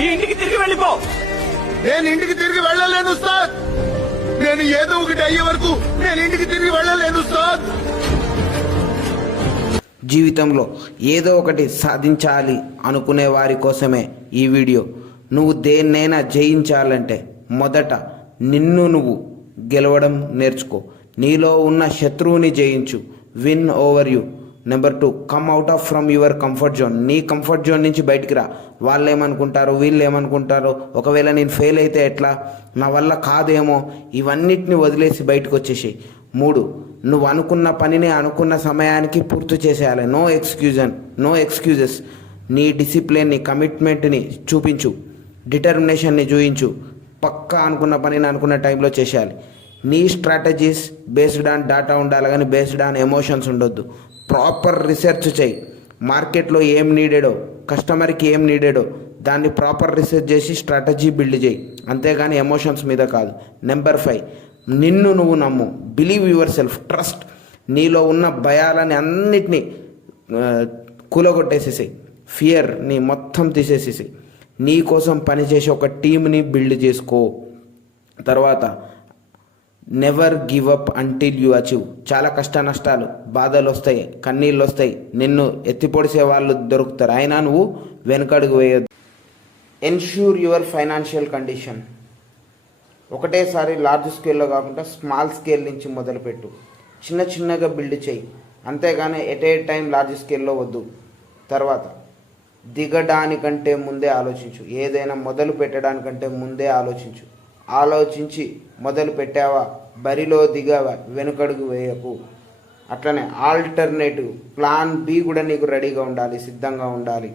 ఈ ఇంటికి తిరిగి వెళ్ళిపో. నేను ఇంటికి తిరిగి వెళ్ళలేను ఉస్తాద్. నేను ఏదో ఒకటి అయ్యే వరకు నేను ఇంటికి తిరిగి వెళ్ళలేను ఉస్తాద్. జీవితంలో ఏదో ఒకటి సాధించాలి అనుకునే వారి కోసమే ఈ వీడియో. నువ్వు దేన్నైనా జయించాలంటే మొదట నిన్ను నువ్వు గెలవడం నేర్చుకో. నీలో ఉన్న శత్రువుని జయించు. Win over you. Number 2, come out of from your comfort zone. నీ కంఫర్ట్ జోన్ నుంచి బయటికి రా. వాళ్ళు ఏమనుకుంటారు, వీళ్ళు ఏమనుకుంటారు, ఒకవేళ నేను ఫెయిల్ అయితే ఎట్లా, నా వల్ల కాదేమో, ఇవన్నిటిని వదిలేసి బయటకు వచ్చేసేయి. 3, నువ్వు అనుకున్న పనిని అనుకున్న సమయానికి పూర్తి చేసేయాలి. No excuses. నీ డిసిప్లిన్ని, కమిట్మెంట్ని చూపించు. డిటర్మినేషన్ని చూపించు. పక్కా అనుకున్న పనిని అనుకున్న టైంలో చేసేయాలి. నీ స్ట్రాటజీస్ బేస్డ్ ఆన్ డేటా ఉండాలి, కానీ బేస్డ్ ఆన్ ఎమోషన్స్ ఉండొద్దు. ప్రాపర్ రీసెర్చ్ చేయి. మార్కెట్లో ఏం నీడెడో, కస్టమర్కి ఏం నీడెడో దాన్ని ప్రాపర్ రీసెర్చ్ చేసి స్ట్రాటజీ బిల్డ్ చేయి, అంతేగాని ఎమోషన్స్ మీద కాదు. నెంబర్ 5, నిన్ను నువ్వు నమ్ము. Believe your self. ట్రస్ట్. నీలో ఉన్న భయాలని అన్నిటినీ కూలగొట్టేసేసాయి. ఫియర్ని మొత్తం తీసేసేసాయి. నీ కోసం పనిచేసే ఒక టీంని బిల్డ్ చేసుకో. తర్వాత never give up until you achieve. చాలా కష్ట నష్టాలు, బాధలు వస్తాయి, కన్నీళ్ళు వస్తాయి, నిన్ను ఎత్తిపొడిసే వాళ్ళు దొరుకుతారు, అయినా నువ్వు వెనకడుగు వేయొద్దు. Ensure your financial condition. ఒకటేసారి లార్జ్ స్కేల్లో కాకుండా స్మాల్ స్కేల్ నుంచి మొదలుపెట్టు. చిన్న చిన్నగా బిల్డ్ చేయి, అంతేగాని ఎట్ ఏ టైం లార్జ్ స్కేల్లో వద్దు. తర్వాత దిగడానికంటే ముందే ఆలోచించు. ఏదైనా మొదలు పెట్టడానికంటే ముందే ఆలోచించు. ఆలోచించి మొదలు పెట్టావా, బరిలో దిగావా, వెనుకడుగు వేయకు. అట్లనే ఆల్టర్నేటివ్ ప్లాన్ బి కూడా నీకు రెడీగా ఉండాలి, సిద్ధంగా ఉండాలి.